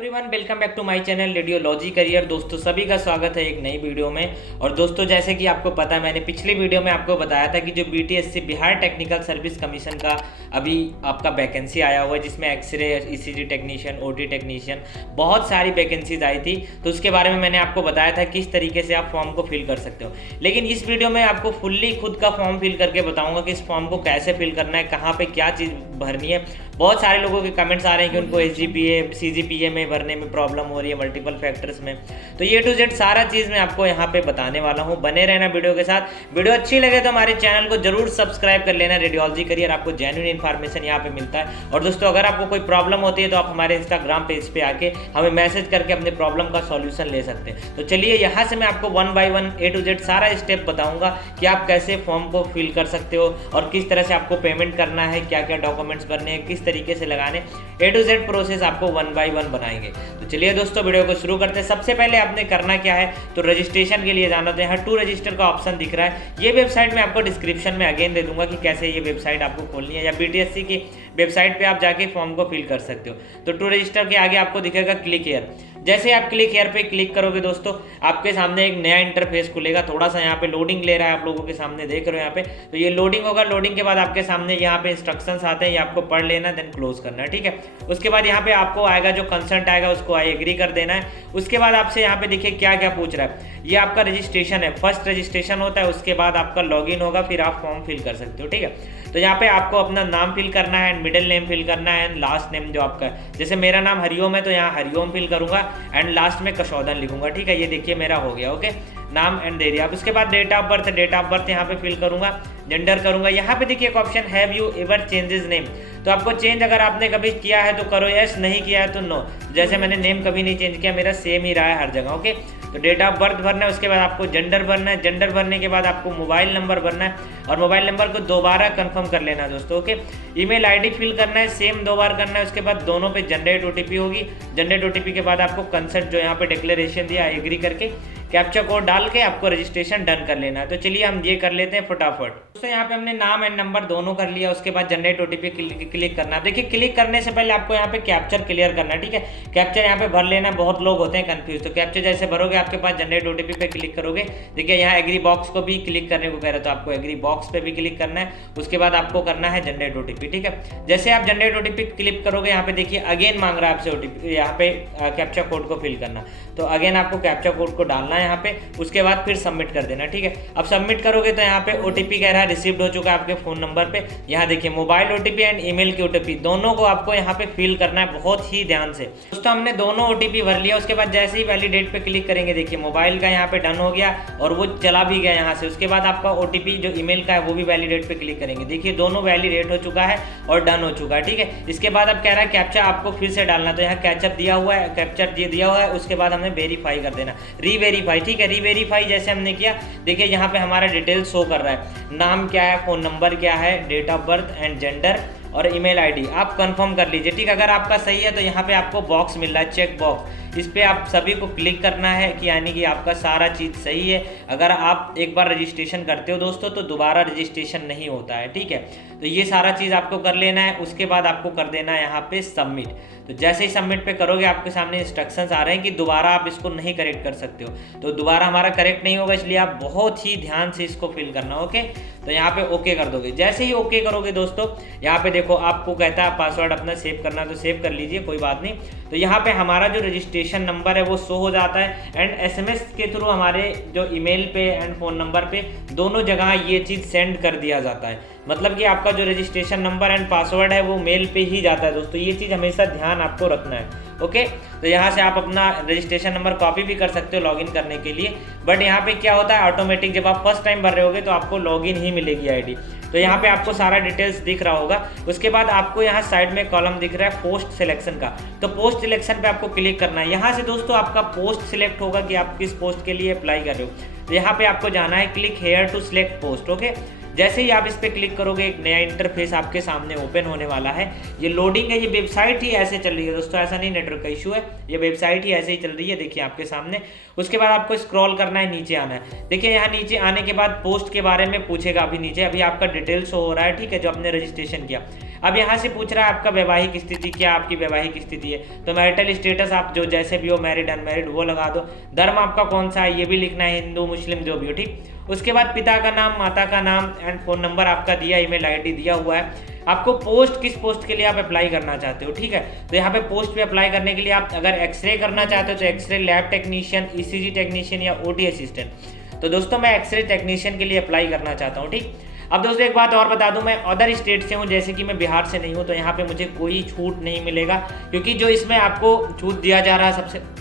Everyone welcome back to my channel radiology career. दोस्तों सभी का स्वागत है एक नई वीडियो में। और दोस्तों जैसे कि आपको पता है, मैंने पिछली वीडियो में आपको बताया था कि जो BTSC Bihar technical service commission का अभी आपका वैकेंसी आया हुआ है, जिसमें x ray, ECG technician, OT technician, बहुत सारी वैकेंसीज आई थी। तो उसके बारे में मैंने आपको बताया था किस तरीके से आप फॉर्म को फिल कर सकते हो। लेकिन इस वीडियो में आपको फुल्ली खुद का फॉर्म फिल करके बताऊँगा कि इस फॉर्म को कैसे फिल करना है, कहाँ पर क्या चीज़ भरनी है। बहुत सारे लोगों के कमेंट्स आ रहे हैं कि उनको एसजीपीए, सीजीपीए में भरने में प्रॉब्लम हो रही है, मल्टीपल फैक्टर्स में। तो ए टू जेड सारा चीज़ मैं आपको यहाँ पे बताने वाला हूँ। बने रहना वीडियो के साथ। वीडियो अच्छी लगे तो हमारे चैनल को जरूर सब्सक्राइब कर लेना। रेडियोलॉजी करियर आपको जेन्युइन इन्फॉर्मेशन यहाँ पे मिलता है। और दोस्तों अगर आपको कोई प्रॉब्लम होती है तो आप हमारे इंस्टाग्राम पेज पे आके हमें मैसेज करके अपने प्रॉब्लम का सॉल्यूशन ले सकते हैं। तो चलिए यहाँ से मैं आपको 1 बाय 1 ए टू जेड सारा स्टेप बताऊँगा कि आप कैसे फॉर्म को फिल कर सकते हो और किस तरह से आपको पेमेंट करना है, क्या क्या डॉक्यूमेंट्स भरने हैं, किस तरीके से लगाने। ए टू जेड प्रोसेस आपको 1 बाय 1 बनाएंगे। तो चलिए दोस्तों वीडियो को शुरू करते हैं। सबसे पहले आपने करना क्या है, तो रजिस्ट्रेशन के लिए जाना। तो यहाँ टू रजिस्टर का ऑप्शन दिख रहा है। ये वेबसाइट मैं आपको डिस्क्रिप्शन में अगेन दे दूंगा कि कैसे ये वेबसाइट आपको खोलनी है, या बीटीएससी की वेबसाइट पे आप जाके फॉर्म को फिल कर सकते हो। तो टू रजिस्टर के आगे आपको दिखेगा क्लिक हियर। जैसे आप क्लिक हियर पे क्लिक करोगे दोस्तों, आपके सामने एक नया इंटरफेस खुलेगा। थोड़ा सा यहाँ पे लोडिंग ले रहा है, आप लोगों के सामने देख रहे हो यहाँ पे। तो ये लोडिंग होगा। लोडिंग के बाद आपके सामने यहाँ पे इंस्ट्रक्शंस आते हैं, ये आपको पढ़ लेना, देन क्लोज करना है, ठीक है। उसके बाद यहाँ पे आपको आएगा जो कंसेंट आएगा, उसको आई एग्री कर देना है। उसके बाद आपसे यहाँ पे देखिए क्या क्या पूछ रहा है। ये आपका रजिस्ट्रेशन है, फर्स्ट रजिस्ट्रेशन होता है, उसके बाद आपका लॉगिन होगा, फिर आप फॉर्म फिल कर सकते हो, ठीक है। तो यहाँ पे आपको अपना नाम फिल करना है, मिडिल नेम फिल करना है, एंड लास्ट नेम जो आपका है। जैसे मेरा नाम हरिओम है तो यहाँ हरिओम फिल करूंगा एंड लास्ट में कशौदन लिखूंगा, ठीक है। ये देखिए मेरा हो गया, ओके। नाम एंड दे दिया। अब उसके बाद date of birth, date of birth यहाँ पे फिल करूंगा, जेंडर करूंगा। यहाँ पे देखिए एक option, have you ever changes name. तो आपको चेंज अगर आपने कभी किया है तो करो यस, नहीं किया है तो नो। जैसे मैंने नेम कभी नहीं चेंज किया, मेरा सेम ही रहा है हर जगह, ओके। तो डेट ऑफ बर्थ भरना है, उसके बाद आपको जेंडर भरना है। जेंडर भरने के बाद आपको मोबाइल नंबर भरना है, और मोबाइल नंबर को दोबारा कंफर्म कर लेना है दोस्तों, ओके। ईमेल आईडी फिल करना है, सेम 2 बार करना है। उसके बाद दोनों पे जनरेट ओटीपी होगी। जनरेट ओटीपी के बाद आपको कंसेंट जो यहाँ पे डिक्लेरेशन दिया, एग्री करके कैप्चा कोड डाल के आपको रजिस्ट्रेशन डन कर लेना है। तो चलिए हम ये कर लेते हैं फटाफट। तो यहाँ पे हमने नाम एंड नंबर दोनों कर लिया। उसके बाद जनरेट ओटीपी क्लिक करना है। देखिए क्लिक करने से पहले आपको यहाँ पे कैप्चर क्लियर करना है, ठीक है। कैप्चर यहाँ पे भर लेना। बहुत लोग होते हैं कंफ्यूज। तो कैप्चर जैसे भरोगे आपके पास जनरेट ओटीपी पे क्लिक करोगे, देखिए यहाँ एग्री बॉक्स को भी क्लिक करने को कह रहा है, तो आपको एग्री बॉक्स पे भी क्लिक करना है। उसके बाद आपको करना है जनरेट ओटीपी, ठीक है। जैसे आप जनरेट ओटीपी क्लिक करोगे, यहाँ पे देखिए अगेन मांग रहा है आपसे ओटीपी, यहाँ पे कैप्चा कोड को फिल करना। तो अगेन आपको कैप्चा कोड को डालना है यहाँ पे। उसके बाद फिर सबमिट कर देना, ठीक है। अब सबमिट करोगे तो यहाँ पे ओटीपी कह रहा है रिसीव्ड हो चुका है आपके फोन नंबर पे। यहाँ देखिए मोबाइल ओटीपी एंड ईमेल की ओटीपी दोनों को आपको यहाँ पे फिल करना है बहुत ही ध्यान से। दोस्तों हमने दोनों ओटीपी भर लिया। उसके बाद जैसे ही वैलिडेट पे क्लिक करेंगे, देखिए मोबाइल का यहाँ पे डन हो गया और वो चला भी गया यहाँ से। उसके बाद आपका ओटीपी जो ईमेल का है वो भी वैलिडेट पे क्लिक करेंगे, देखिए दोनों वैलिडेट हो चुका है और डन हो चुका है, ठीक है। इसके बाद अब कह रहा है कैप्चा आपको फिर से डालना। तो यहाँ कैप्चर दिया हुआ है, कैप्चर दिया हुआ है। उसके बाद हमें वेरीफाई कर देना, रीवेरीफाई, ठीक है। रीवेरीफाई जैसे हमने किया, देखिए यहाँ पे हमारा डिटेल शो कर रहा है, नाम क्या है, फोन नंबर क्या है, date of birth and gender और ईमेल आईडी आप कंफर्म कर लीजिए, ठीक है। अगर आपका सही है तो यहाँ पे आपको बॉक्स मिल रहा है, चेक बॉक्स, इस पे आप सभी को क्लिक करना है कि यानी कि आपका सारा चीज़ सही है। अगर आप एक बार रजिस्ट्रेशन करते हो दोस्तों तो दोबारा रजिस्ट्रेशन नहीं होता है, ठीक है। तो ये सारा चीज़ आपको कर लेना है। उसके बाद आपको कर देना है यहाँ पे सबमिट। तो जैसे ही सबमिट पे करोगे, आपके सामने इंस्ट्रक्शंस आ रहे हैं कि दोबारा आप इसको नहीं करेक्ट कर सकते हो। तो दोबारा हमारा करेक्ट नहीं होगा, इसलिए आप बहुत ही ध्यान से इसको फिल करना, ओके। तो यहाँ पे ओके कर दोगे। जैसे ही ओके करोगे दोस्तों, यहाँ पे देखो आपको कहता है पासवर्ड अपना सेव करना, तो सेव कर लीजिए, कोई बात नहीं। तो यहाँ पे हमारा जो रजिस्ट्रेशन नंबर है वो शो हो जाता है, एंड एसएमएस के थ्रू हमारे जो ईमेल पे एंड फोन नंबर पे दोनों जगह ये चीज़ सेंड कर दिया जाता है। मतलब कि आपका जो रजिस्ट्रेशन नंबर एंड पासवर्ड है वो मेल पे ही जाता है दोस्तों। ये चीज़ हमेशा ध्यान आपको रखना है, ओके। तो यहाँ से आप अपना रजिस्ट्रेशन नंबर कॉपी भी कर सकते हो लॉगिन करने के लिए। बट यहाँ पे क्या होता है, ऑटोमेटिक जब आप फर्स्ट टाइम भर रहे होगे तो आपको लॉगिन ही मिलेगी आईडी। तो यहाँ पे आपको सारा डिटेल्स दिख रहा होगा। उसके बाद आपको यहाँ साइड में कॉलम दिख रहा है पोस्ट सिलेक्शन का। तो पोस्ट सिलेक्शन पे आपको क्लिक करना है। यहाँ से दोस्तों आपका पोस्ट सिलेक्ट होगा कि आप किस पोस्ट के लिए अप्लाई कर रहे हो। तो यहाँ पे आपको जाना है click here to select post, okay. जैसे ही आप इस पर क्लिक करोगे, एक नया इंटरफेस आपके सामने ओपन होने वाला है। ये लोडिंग है, ये वेबसाइट ही ऐसे चल रही है दोस्तों, ऐसा नहीं नेटवर्क का इशू है, ये वेबसाइट ही ऐसे ही चल रही है, देखिए आपके सामने। उसके बाद आपको स्क्रॉल करना है, नीचे आना है। देखिए यहाँ नीचे आने के बाद पोस्ट के बारे में पूछेगा, अभी नीचे अभी आपका डिटेल शो हो रहा है, ठीक है, जो आपने रजिस्ट्रेशन किया। अब यहाँ से पूछ रहा है आपका वैवाहिक स्थिति, क्या आपकी वैवाहिक स्थिति है, तो मैरिटल स्टेटस आप जो जैसे भी हो, मैरिड अनमैरिड वो लगा दो। धर्म आपका कौन सा है ये भी लिखना है, हिंदू मुस्लिम जो भी हो, ठीक। उसके बाद पिता का नाम, माता का नाम एंड फोन नंबर आपका दिया, ईमेल आईडी दिया हुआ है। आपको पोस्ट किस पोस्ट के लिए आप अप्लाई करना चाहते हो, ठीक है। तो यहाँ पे पोस्ट पे अप्लाई करने के लिए आप अगर एक्सरे करना चाहते हो तो x ray lab technician, ECG technician या ओटी असिस्टेंट। तो दोस्तों मैं एक्सरे टेक्नीशियन के लिए अप्लाई करना चाहता हूँ, ठीक। अब दोस्तों एक बात और बता दूं, मैं अदर स्टेट से हूं, जैसे कि मैं बिहार से नहीं हूं, तो यहाँ पे मुझे कोई छूट नहीं मिलेगा, क्योंकि जो इसमें आपको छूट दिया जा रहा है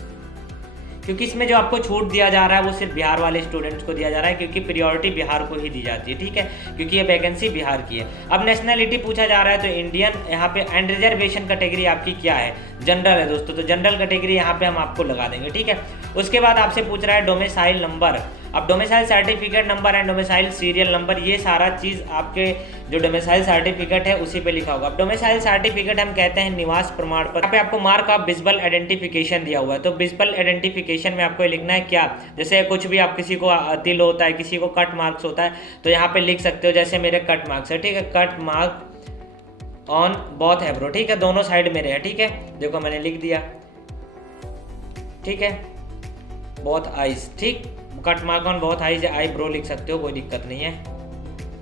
क्योंकि इसमें जो आपको छूट दिया जा रहा है वो सिर्फ बिहार वाले स्टूडेंट्स को दिया जा रहा है, क्योंकि प्रियोरिटी बिहार को ही दी जाती है, ठीक है, क्योंकि ये वैकेंसी बिहार की है। अब नेशनलिटी पूछा जा रहा है तो इंडियन यहाँ पे, एंड रिजर्वेशन कैटेगरी आपकी क्या है, जनरल है दोस्तों, तो जनरल कैटेगरी यहाँ पे हम आपको लगा देंगे, ठीक है। उसके बाद आपसे पूछ रहा है डोमिसाइल नंबर। अब domicile certificate number and domicile serial number, ये सारा चीज़ आपके जो डोमिसाइल सर्टिफिकेट है उसी पे लिखा होगा। अब डोमिसाइल सर्टिफिकेट हम कहते हैं निवास प्रमाण पत्र। यहाँ पे आपको मार्क ऑफ विजिबल आइडेंटिफिकेशन दिया हुआ है, तो विजिबल आइडेंटिफिकेशन में आपको लिखना है क्या, जैसे कुछ भी आप किसी को तिल होता है, किसी को कट मार्क्स होता है, तो यहाँ पे लिख सकते हो, जैसे मेरे कट मार्क्स है, ठीक है, कट मार्क ऑन बोथ है ब्रो, ठीक है, दोनों साइड मेरे हैं, ठीक है, देखो मैंने लिख दिया, ठीक है, बोथ आइज, ठीक, cut mark on both eyes, I bro लिख सकते हो, कोई दिक्कत नहीं है,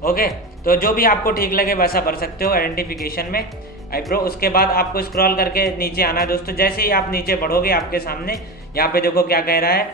ओके। तो जो भी आपको ठीक लगे वैसा भर सकते हो आइडेंटिफिकेशन में, आई ब्रो। उसके बाद आपको स्क्रॉल करके नीचे आना है दोस्तों, जैसे ही आप नीचे बढ़ोगे आपके सामने यहाँ पे देखो क्या कह रहा है,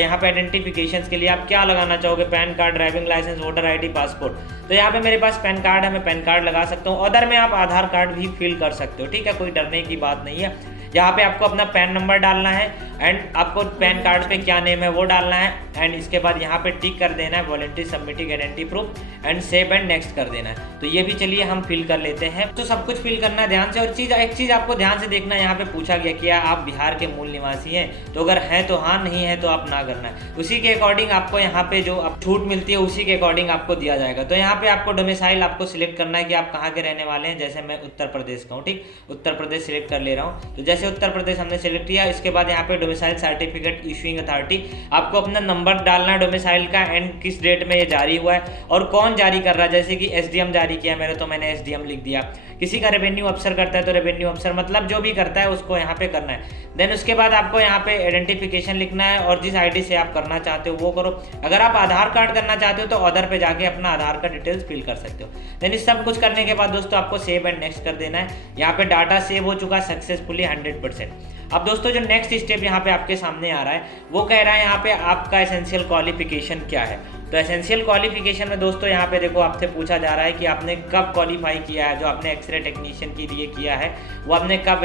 यहाँ पे आइडेंटिफिकेशन के लिए आप क्या लगाना चाहोगे, PAN card, driving licence, voter ID, passport. तो यहाँ पे मेरे पास पैन कार्ड है, मैं पैन कार्ड लगा सकता हूँ। अदर में आप आधार कार्ड भी फिल कर सकते हो, ठीक है, कोई डरने की बात नहीं है। यहाँ पे आपको अपना पैन नंबर डालना है एंड आपको पैन कार्ड पे क्या नेम है वो डालना है, एंड इसके बाद यहाँ पे टिक कर देना है voluntary submitting identity proof and save and next कर देना है। तो ये भी चलिए हम फिल कर लेते हैं। तो सब कुछ फिल करना है ध्यान से। और एक चीज़ आपको ध्यान से देखना है, यहाँ पे पूछा गया कि आप बिहार के मूल निवासी हैं, तो अगर हैं तो हाँ, नहीं है तो आप ना करना है। उसी के अकॉर्डिंग आपको यहाँ पे जो छूट मिलती है उसी के अकॉर्डिंग आपको दिया जाएगा। तो यहाँ पे आपको डोमिसाइल आपको सिलेक्ट करना है कि आप कहाँ के रहने वाले हैं, जैसे मैं उत्तर प्रदेश का हूँ, ठीक, उत्तर प्रदेश सिलेक्ट कर ले रहा हूँ। तो जैसे उत्तर प्रदेश हमने सिलेक्ट किया, इसके बाद यहाँ पे डोमिसाइल सर्टिफिकेट इशूइंग अथॉरिटी, आपको अपना नंबर डालना है डोमिसाइल का एंड किस डेट में ये जारी हुआ है और कौन जारी कर रहा है, जैसे कि एसडीएम जारी किया मेरे, तो मैंने एसडीएम लिख दिया। किसी का रेवेन्यू अफसर करता है तो रेवेन्यू अफसर, मतलब जो भी करता है उसको यहाँ पे करना है। देन उसके बाद आपको यहाँ पे आइडेंटिफिकेशन लिखना है और जिस आईडी से आप करना चाहते हो वो करो। अगर आप आधार कार्ड करना चाहते हो तो अदर पे जाके अपना आधार का डिटेल्स फिल कर सकते हो। देन इस सब कुछ करने के बाद दोस्तों आपको सेव एंड नेक्स्ट कर देना है। यहाँ पे डाटा सेव हो चुका सक्सेसफुली 100%। अब दोस्तों जो नेक्स्ट स्टेप यहाँ पे आपके सामने आ रहा है वो कह रहा है यहाँ पे आपका एसेंशियल क्वालिफिकेशन क्या है। तो एसेंशियल क्वालिफिकेशन में दोस्तों यहाँ पे देखो आपसे पूछा जा रहा है कि आपने कब क्वालिफाई किया है, जो आपने एक्सरे टेक्नीशियन के लिए किया है वो आपने कब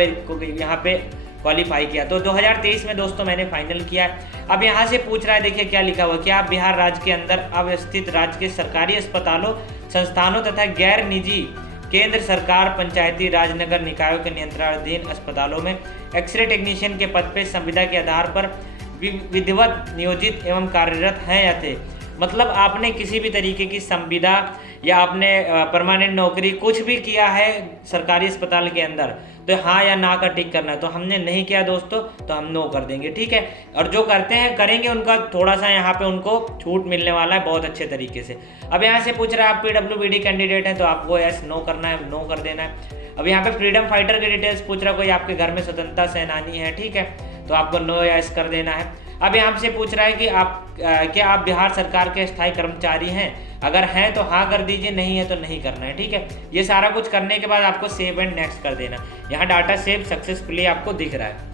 यहाँ पे क्वालिफाई किया। तो 2023 में दोस्तों मैंने फाइनल किया है। अब यहाँ से पूछ रहा है, देखिए क्या लिखा हुआ, क्या आप बिहार राज्य के अंदर अवस्थित राज्य के सरकारी अस्पतालों, संस्थानों तथा गैर निजी केंद्र सरकार, पंचायती राज, नगर निकायों के नियंत्रणाधीन अस्पतालों में एक्सरे टेक्नीशियन के पद पे संविदा के आधार पर विधिवत नियोजित एवं कार्यरत हैं या थे। मतलब आपने किसी भी तरीके की संविदा या आपने परमानेंट नौकरी कुछ भी किया है सरकारी अस्पताल के अंदर, तो हाँ या ना का टिक करना है। तो हमने नहीं किया दोस्तों तो हम नो कर देंगे, ठीक है। और जो करते हैं करेंगे उनका थोड़ा सा यहाँ पे उनको छूट मिलने वाला है बहुत अच्छे तरीके से। अब यहाँ से पूछ रहा है आप PWBD कैंडिडेट हैं तो आपको यस नो करना है, नो कर देना है। अब यहाँ पे फ्रीडम फाइटर के डिटेल्स पूछ रहा है, कोई आपके घर में स्वतंत्रता सेनानी है, ठीक है, तो आपको नो यस कर देना है। अब यहाँ से पूछ रहा है कि क्या आप बिहार सरकार के स्थायी कर्मचारी हैं, अगर हैं तो हाँ कर दीजिए, नहीं है तो नहीं करना है, ठीक है। ये सारा कुछ करने के बाद आपको सेव एंड नेक्स्ट कर देना। यहाँ डाटा सेव सक्सेसफुली आपको दिख रहा है।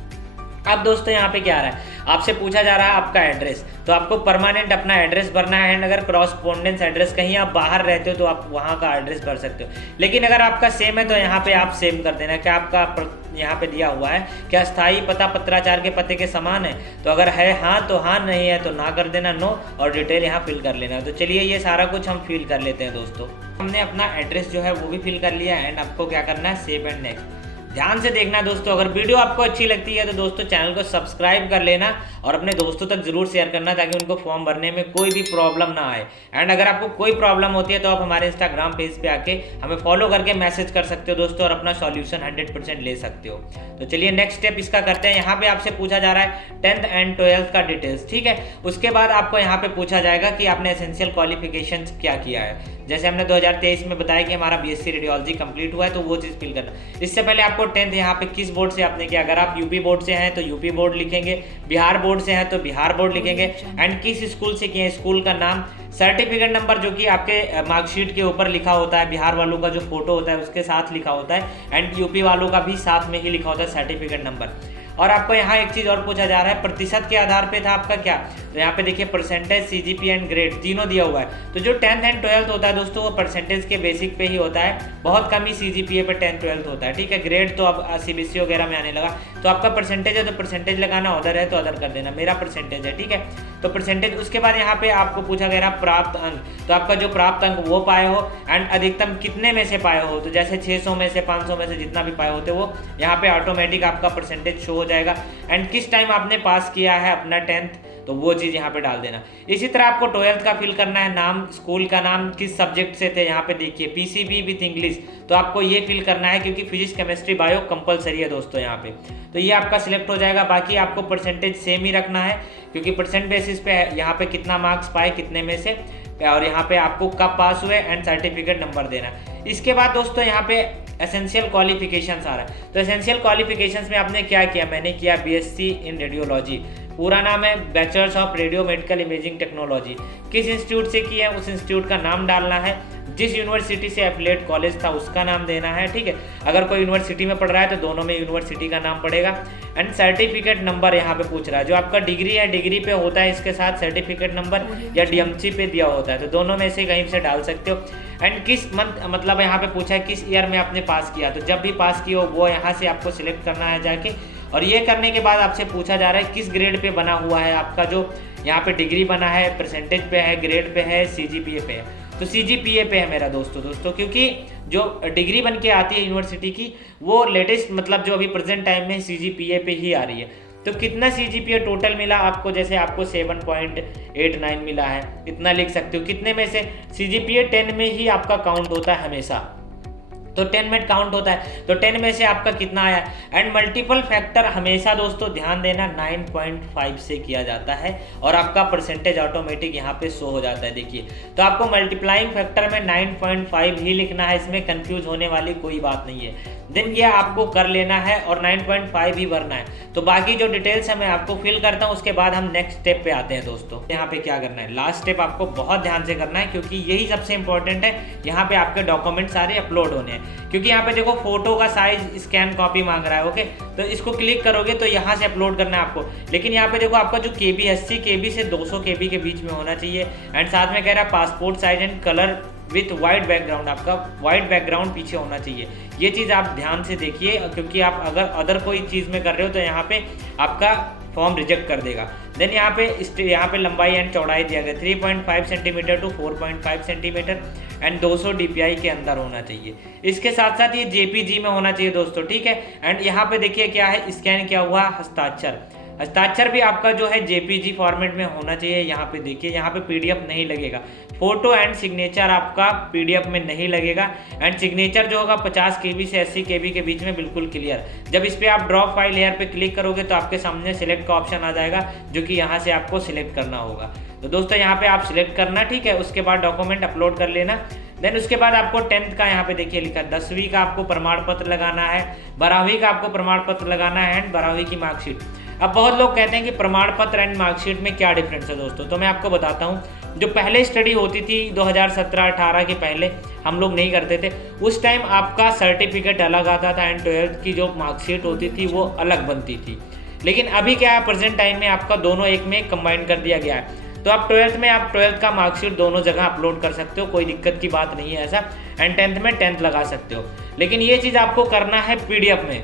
अब दोस्तों यहाँ पे क्या आ रहा है, आपसे पूछा जा रहा है आपका एड्रेस, तो आपको परमानेंट अपना एड्रेस भरना है। एंड अगर क्रॉसपोंडेंस एड्रेस कहीं आप बाहर रहते हो तो आप वहाँ का एड्रेस भर सकते हो, लेकिन अगर आपका सेम है तो यहाँ पे आप सेम कर देना। क्या आपका यहाँ पे दिया हुआ है क्या स्थायी पता पत्राचार के पते के समान है, तो अगर है हाँ तो हाँ, नहीं है तो ना कर देना, नो, और डिटेल यहाँ फिल कर लेना। तो चलिए ये सारा कुछ हम फिल कर लेते हैं दोस्तों। हमने अपना एड्रेस जो है वो भी फिल कर लिया एंड आपको क्या करना है, सेव एंड नेक्स्ट। ध्यान से देखना दोस्तों, अगर वीडियो आपको अच्छी लगती है तो दोस्तों चैनल को सब्सक्राइब कर लेना और अपने दोस्तों तक जरूर शेयर करना ताकि उनको फॉर्म भरने में कोई भी प्रॉब्लम ना आए। एंड अगर आपको कोई प्रॉब्लम होती है तो आप हमारे इंस्टाग्राम पेज पे आके हमें फॉलो करके मैसेज कर सकते हो दोस्तों और अपना सॉल्यूशन 100% ले सकते हो। तो चलिए नेक्स्ट स्टेप इसका करते हैं। यहाँ पे आपसे पूछा जा रहा है 10th एंड 12th का डिटेल्स, ठीक है। उसके बाद आपको यहाँ पे पूछा जाएगा कि आपने एसेंशियल क्वालिफिकेशन क्या किया है। जैसे हमने 2023 में बताया कि हमारा बीएससी रेडियोलॉजी कंप्लीट हुआ है, तो वो चीज़ फिल करना। इससे पहले आपको 10th यहाँ पे किस बोर्ड से आपने किया, अगर आप यूपी बोर्ड से हैं तो यूपी बोर्ड लिखेंगे, बिहार बोर्ड से हैं तो बिहार बोर्ड लिखेंगे, एंड किस स्कूल से किए, स्कूल का नाम, सर्टिफिकेट नंबर जो कि आपके मार्कशीट के ऊपर लिखा होता है, बिहार वालों का जो फोटो होता है उसके साथ लिखा होता है, एंड यूपी वालों का भी साथ में ही लिखा होता है सर्टिफिकेट नंबर। और आपको यहाँ एक चीज़ और पूछा जा रहा है, प्रतिशत के आधार पे था आपका क्या, तो यहाँ पे देखिए परसेंटेज, सीजीपीए एंड ग्रेड तीनों दिया हुआ है। तो जो 10th एंड 12th होता है दोस्तों वो परसेंटेज के बेसिक पे ही होता है, बहुत कम ही सीजीपीए पे 10th 12th होता है, ठीक है। ग्रेड तो अब सीबीएसई वगैरह में आने लगा, तो आपका परसेंटेज है तो परसेंटेज लगाना, अदर है तो अदर कर देना, मेरा परसेंटेज है, ठीक है। तो परसेंटेज, उसके बाद यहाँ पे आपको पूछा गया प्राप्त अंक, तो आपका जो प्राप्त अंक वो पाए हो, एंड अधिकतम कितने में से पाए हो, तो जैसे 600 में से 500 में से जितना भी पाए होते वो यहाँ पे ऑटोमेटिक आपका परसेंटेज शो हो जाएगा। एंड किस टाइम आपने पास किया है अपना 10th, तो वो चीज़ यहाँ पे डाल देना। इसी तरह आपको 12th का फिल करना है, नाम, स्कूल का नाम, किस सब्जेक्ट से थे, यहाँ पे देखिए पीसीबी विथ इंग्लिश, तो आपको ये फिल करना है क्योंकि फिजिक्स केमिस्ट्री बायो कंपलसरी है दोस्तों यहाँ पे, तो ये आपका सिलेक्ट हो जाएगा। बाकी आपको परसेंटेज सेम ही रखना है क्योंकि परसेंट बेसिस पे यहाँ पे कितना मार्क्स पाए कितने में से, और यहाँ पे आपको कब पास हुए एंड सर्टिफिकेट नंबर देना। इसके बाद दोस्तों यहाँ पे एसेंशियल क्वालिफिकेशंस आ रहा है, तो एसेंशियल क्वालिफिकेशंस में आपने क्या किया, मैंने किया बीएससी इन रेडियोलॉजी, पूरा नाम है bachelors of radio medical imaging technology, किस इंस्टीट्यूट से किया है उस इंस्टीट्यूट का नाम डालना है, जिस यूनिवर्सिटी से एफिलिएट कॉलेज था उसका नाम देना है, ठीक है। अगर कोई यूनिवर्सिटी में पढ़ रहा है तो दोनों में यूनिवर्सिटी का नाम पड़ेगा, एंड सर्टिफिकेट नंबर यहाँ पे पूछ रहा है, जो आपका डिग्री है डिग्री पे होता है इसके साथ सर्टिफिकेट नंबर, या डीएमसी पे दिया होता है, तो दोनों में से कहीं से डाल सकते हो। एंड किस मंथ, मतलब यहाँ पे पूछा है किस ईयर में आपने पास किया, तो जब भी पास किया हो वो यहाँ से आपको सिलेक्ट करना है जाके, और ये करने के बाद आपसे पूछा जा रहा है किस ग्रेड पे बना हुआ है आपका, जो यहाँ पे डिग्री बना है, परसेंटेज पे है, ग्रेड पे है, सीजीपीए पे है, तो सीजीपीए पे है मेरा दोस्तों, क्योंकि जो डिग्री बन के आती है यूनिवर्सिटी की वो लेटेस्ट, मतलब जो अभी प्रेजेंट टाइम में सीजीपीए पे ही आ रही है। तो कितना सीजीपीए टोटल मिला आपको, जैसे आपको 7.89 मिला है, इतना लिख सकते हो। कितने में से, सीजीपीए 10 में ही आपका काउंट होता है हमेशा, तो 10 में काउंट होता है, तो 10 में से आपका कितना आया। एंड मल्टीपल फैक्टर हमेशा दोस्तों ध्यान देना 9.5 से किया जाता है, और आपका परसेंटेज ऑटोमेटिक यहाँ पे शो हो जाता है, देखिए। तो आपको मल्टीप्लाइंग फैक्टर में 9.5 ही लिखना है, इसमें कंफ्यूज होने वाली कोई बात नहीं है। देन ये आपको कर लेना है और 9.5 ही भरना है। तो बाकी जो डिटेल्स है मैं आपको फिल करता हूँ, उसके बाद हम नेक्स्ट स्टेप पे आते हैं दोस्तों। यहाँ पे क्या करना है, लास्ट स्टेप आपको बहुत ध्यान से करना है क्योंकि यही सबसे इंपॉर्टेंट है। यहाँ पे आपके डॉक्यूमेंट सारे अपलोड होने हैं, क्योंकि यहाँ पे देखो फोटो का साइज स्कैन कॉपी मांग रहा है, ओके। तो इसको क्लिक करोगे तो यहाँ से अपलोड करना है आपको, लेकिन यहाँ पे देखो आपका जो KB 80 KB से 200 KB के बीच में होना चाहिए। एंड साथ में कह रहा है passport size and colour with white background, आपका वाइट बैकग्राउंड पीछे होना चाहिए। ये चीज़ आप ध्यान से देखिए, क्योंकि आप अगर अदर कोई चीज़ में कर रहे हो तो यहाँ पे आपका फॉर्म रिजेक्ट कर देगा। देन यहाँ पे लंबाई एंड चौड़ाई दिया गया 3.5 centimetre to 4.5 centimetre and 200 DPI के अंदर होना चाहिए। इसके साथ साथ ये JPG में होना चाहिए दोस्तों, ठीक है। एंड यहाँ पे देखिए क्या है, स्कैन किया हुआ हस्ताक्षर भी आपका जो है JPG फॉर्मेट में होना चाहिए। यहाँ पे देखिए, यहाँ पे PDF नहीं लगेगा। फोटो एंड सिग्नेचर आपका PDF में नहीं लगेगा। एंड सिग्नेचर जो होगा 50 KB से 80 KB के बीच में बिल्कुल क्लियर। जब इस पर आप ड्रॉप फाइल लेयर पे क्लिक करोगे तो आपके सामने सिलेक्ट का ऑप्शन आ जाएगा, जो कि यहाँ से आपको सिलेक्ट करना होगा। तो दोस्तों यहाँ पे आप सिलेक्ट करना, ठीक है। उसके बाद डॉक्यूमेंट अपलोड कर लेना। देन उसके बाद आपको 10th का यहाँ पे देखिए लिखा है, 10वीं का आपको प्रमाण पत्र लगाना है, 12वीं का आपको प्रमाण पत्र लगाना है एंड 12वीं की मार्कशीट। अब बहुत लोग कहते हैं कि प्रमाण पत्र एंड मार्कशीट में क्या डिफरेंस है दोस्तों, तो मैं आपको बताता हूँ। जो पहले स्टडी होती थी 2017-18 के पहले हम लोग नहीं करते थे, उस टाइम आपका सर्टिफिकेट अलग आता था एंड 12th की जो मार्कशीट होती थी वो अलग बनती थी। लेकिन अभी क्या है, प्रेजेंट टाइम में आपका दोनों एक में कंबाइन कर दिया गया है। तो आप 12th में आप 12th का मार्कशीट दोनों जगह अपलोड कर सकते हो, कोई दिक्कत की बात नहीं है ऐसा। एंड 10th में 10th लगा सकते हो, लेकिन ये चीज़ आपको करना है PDF में।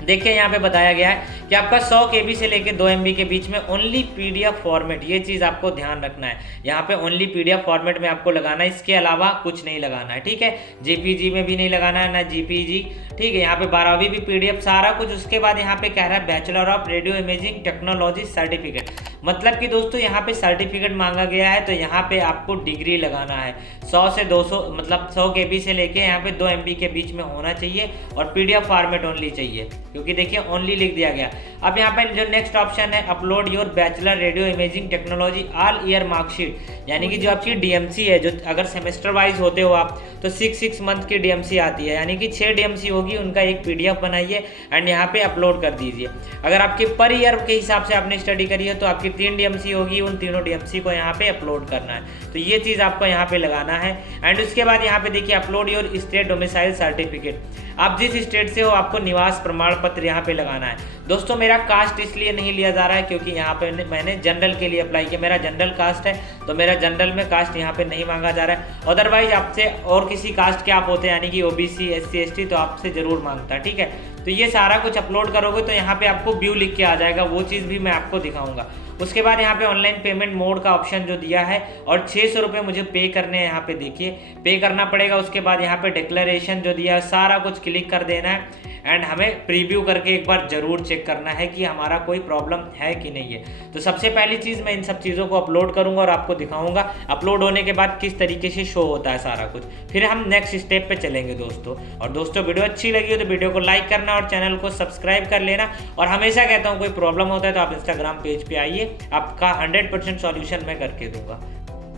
देखिए यहाँ पे बताया गया है कि आपका 100 KB से लेके 2 MB के बीच में ओनली PDF फॉर्मेट, ये चीज़ आपको ध्यान रखना है। यहाँ पे ओनली PDF फॉर्मेट में आपको लगाना है, इसके अलावा कुछ नहीं लगाना है, ठीक है। JPG में भी नहीं लगाना है, ना JPG, ठीक है। यहाँ पे 12वीं भी PDF सारा कुछ। उसके बाद यहाँ पे कह रहा है bachelor of radio imaging technology certificate, मतलब कि दोस्तों यहाँ पे सर्टिफिकेट मांगा गया है, तो यहाँ पे आपको डिग्री लगाना है। 100 से 200, मतलब 100 KB से लेके यहाँ पे 2 MB के बीच में होना चाहिए और PDF फॉर्मेट ओनली चाहिए, क्योंकि देखिए ओनली लिख दिया गया। अब यहाँ पे जो नेक्स्ट ऑप्शन है upload your bachelor radio imaging technology all year marksheet, यानी कि जो आपकी डीएमसी है, जो अगर सेमेस्टर वाइज होते हो आप तो 6 मंथ की डीएमसी आती है, यानी कि 6 डीएमसी होगी, उनका एक पीडीएफ बनाइए एंड यहाँ पे अपलोड कर दीजिए। अगर आपके पर ईयर के हिसाब से आपने स्टडी करी है तो आपकी 3 डीएमसी होगी, उन तीनों डीएमसी को यहाँ पे अपलोड करना है, तो ये चीज़ आपको यहाँ पे लगाना है। एंड उसके बाद यहाँ पे देखिए upload your state domicile certificate, आप जिस स्टेट से हो आपको निवास प्रमाण पत्र यहाँ पे लगाना है। दोस्तों मेरा कास्ट इसलिए नहीं लिया जा रहा है क्योंकि यहाँ पे मैंने जनरल के लिए अप्लाई किया, मेरा जनरल कास्ट है तो मेरा जनरल में कास्ट यहाँ पे नहीं मांगा जा रहा है। अदरवाइज आपसे और किसी कास्ट के आप होते हैं, यानी कि ओबीसी एससी एसटी, तो आपसे जरूर मांगता है, ठीक है। तो ये सारा कुछ अपलोड करोगे तो यहाँ पे आपको व्यू लिख के आ जाएगा, वो चीज़ भी मैं आपको दिखाऊंगा। उसके बाद यहाँ पे ऑनलाइन पेमेंट मोड का ऑप्शन जो दिया है और 600 रुपये मुझे पे करने हैं, यहाँ पे देखिए पे करना पड़ेगा। उसके बाद यहाँ पे डिक्लेरेशन जो दिया है सारा कुछ क्लिक कर देना है एंड हमें प्रीव्यू करके एक बार जरूर चेक करना है कि हमारा कोई प्रॉब्लम है कि नहीं है। तो सबसे पहली चीज़ मैं इन सब चीज़ों को अपलोड करूंगा और आपको दिखाऊंगा अपलोड होने के बाद किस तरीके से शो होता है सारा कुछ, फिर हम नेक्स्ट स्टेप पे चलेंगे दोस्तों। और दोस्तों वीडियो अच्छी लगी हो तो वीडियो को लाइक करना और चैनल को सब्सक्राइब कर लेना। और हमेशा कहता हूँ कोई प्रॉब्लम होता है तो आप इंस्टाग्राम पेज पे आइए, आपका 100% सॉल्यूशन मैं करके दूंगा।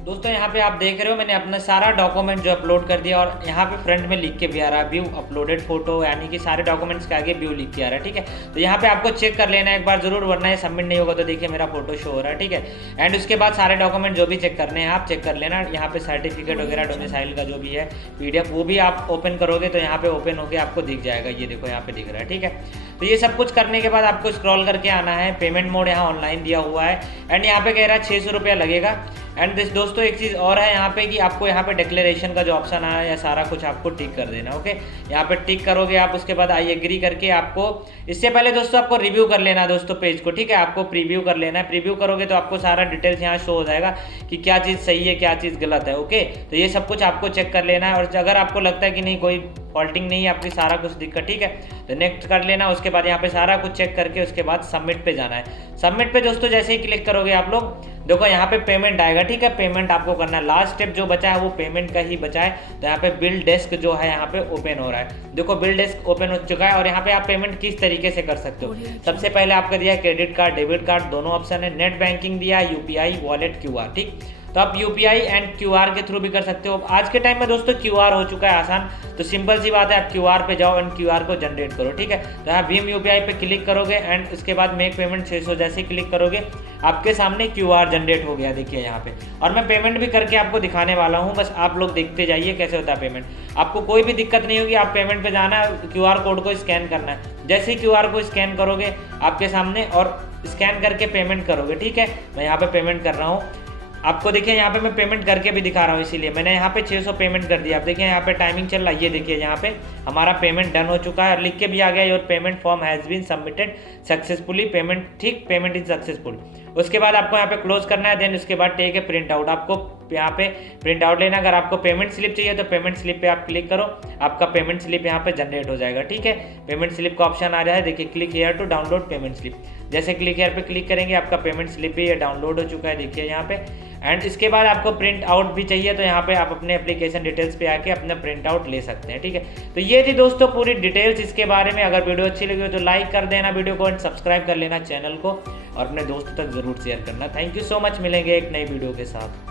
दोस्तों यहाँ पे आप देख रहे हो मैंने अपना सारा डॉक्यूमेंट जो अपलोड कर दिया और यहाँ पे फ्रंट में लिख के भी आ रहा है व्यू अपलोडेड फोटो, यानी कि सारे डॉक्यूमेंट्स के आगे व्यू लिख के आ रहा है, ठीक है। तो यहाँ पे आपको चेक कर लेना है एक बार जरूर, वरना ये सबमिट नहीं होगा। तो देखिए मेरा फोटो शो हो रहा है, ठीक है। एंड उसके बाद सारे डॉक्यूमेंट जो भी चेक करने हैं आप चेक कर लेना। यहाँ पे सर्टिफिकेट वगैरह डोमिसाइल का जो भी है पीडीएफ वो भी आप ओपन करोगे तो यहाँ पे ओपन होकर आपको दिख जाएगा, ये देखो यहाँ पे दिख रहा है, ठीक है। तो ये सब कुछ करने के बाद आपको स्क्रॉल करके आना है, पेमेंट मोड यहाँ ऑनलाइन दिया हुआ है एंड यहाँ पे कह रहा है 600 रुपया लगेगा। एंड दोस्तों एक चीज़ और है यहाँ पे कि आपको यहाँ पे डिक्लेरेशन का जो ऑप्शन आया है सारा कुछ आपको टिक कर देना, ओके। यहाँ पे टिक करोगे आप, उसके बाद आई एग्री करके आपको इससे पहले दोस्तों आपको रिव्यू कर लेना है दोस्तों पेज को, ठीक है। आपको प्रीव्यू कर लेना है, प्रीव्यू करोगे तो आपको सारा डिटेल्स यहाँ शो हो जाएगा कि क्या चीज़ सही है क्या चीज़ गलत है, ओके। तो ये सब कुछ आपको चेक कर लेना है और अगर आपको लगता है कि नहीं कोई फॉल्टिंग नहीं है आपकी, सारा कुछ दिक्कत ठीक है, तो नेक्स्ट कर लेना। उसके बाद यहाँ पे सारा कुछ चेक करके उसके बाद सबमिट पे जाना है। सबमिट पे दोस्तों जैसे ही क्लिक करोगे आप लोग देखो यहाँ पे पेमेंट आएगा, ठीक है। पेमेंट आपको करना है, लास्ट स्टेप जो बचा है वो पेमेंट का ही बचा है। तो यहाँ पे बिल डेस्क जो है यहाँ पे ओपन हो रहा है, देखो बिल डेस्क ओपन हो चुका है। और यहाँ पे आप पेमेंट किस तरीके से कर सकते हो, सबसे पहले आपका दिया है क्रेडिट कार्ड डेबिट कार्ड दोनों ऑप्शन है, नेट बैंकिंग दिया है, यूपीआई वॉलेट क्यूआर, ठीक। तो आप यूपीआई एंड क्यूआर के थ्रू भी कर सकते हो। आज के टाइम में दोस्तों क्यूआर हो चुका है आसान, तो सिंपल सी बात है आप क्यूआर पे जाओ एंड क्यूआर को जनरेट करो, ठीक है। तो यहाँ भीम यूपीआई पे क्लिक करोगे एंड उसके बाद मेक पेमेंट 600 जैसे क्लिक करोगे आपके सामने क्यूआर जनरेट हो गया, देखिए यहाँ पे। और मैं पेमेंट भी करके आपको दिखाने वाला हूँ, बस आप लोग देखते जाइए कैसे होता है पेमेंट। आपको कोई भी दिक्कत नहीं होगी, आप पेमेंट पे जाना है, क्यूआर कोड को स्कैन करना है। जैसे ही क्यूआर को स्कैन करोगे आपके सामने और स्कैन करके पेमेंट करोगे, ठीक है। मैं यहाँ पे पेमेंट कर रहा हूँ, आपको देखिए यहाँ पे मैं पेमेंट करके भी दिखा रहा हूँ, इसीलिए मैंने यहाँ पे 600 पेमेंट कर दिया। आप देखिए यहाँ पे टाइमिंग चल रहा है, ये देखिए यहाँ पे हमारा पेमेंट डन हो चुका है और लिख के भी आ गया your payment form has been submitted successfully, payment ठीक, पेमेंट इज सक्सेसफुल। उसके बाद आपको यहाँ पे क्लोज करना है, देन उसके बाद टेक ए प्रिंट आउट, आपको यहाँ पे प्रिंट आउट लेना। अगर आपको पेमेंट स्लिप चाहिए तो पेमेंट स्लिप पे आप क्लिक करो, आपका पेमेंट स्लिप यहाँ पे जनरेट हो जाएगा, ठीक है। पेमेंट स्लिप का ऑप्शन आ रहा है, देखिए click here to download payment slip. जैसे क्लिक हेयर पे क्लिक करेंगे आपका पेमेंट स्लिप भी ये डाउनलोड हो चुका है, देखिए यहाँ पे। एंड इसके बाद आपको प्रिंट आउट भी चाहिए तो यहाँ पे आप अपने एप्लीकेशन डिटेल्स पे आके अपना प्रिंट आउट ले सकते हैं, ठीक है। तो ये थी दोस्तों पूरी डिटेल्स इसके बारे में। अगर वीडियो अच्छी लगी हो तो लाइक कर देना वीडियो को एंड सब्सक्राइब कर लेना चैनल को और अपने दोस्तों तक जरूर शेयर करना। थैंक यू सो मच, मिलेंगे एक नई वीडियो के साथ।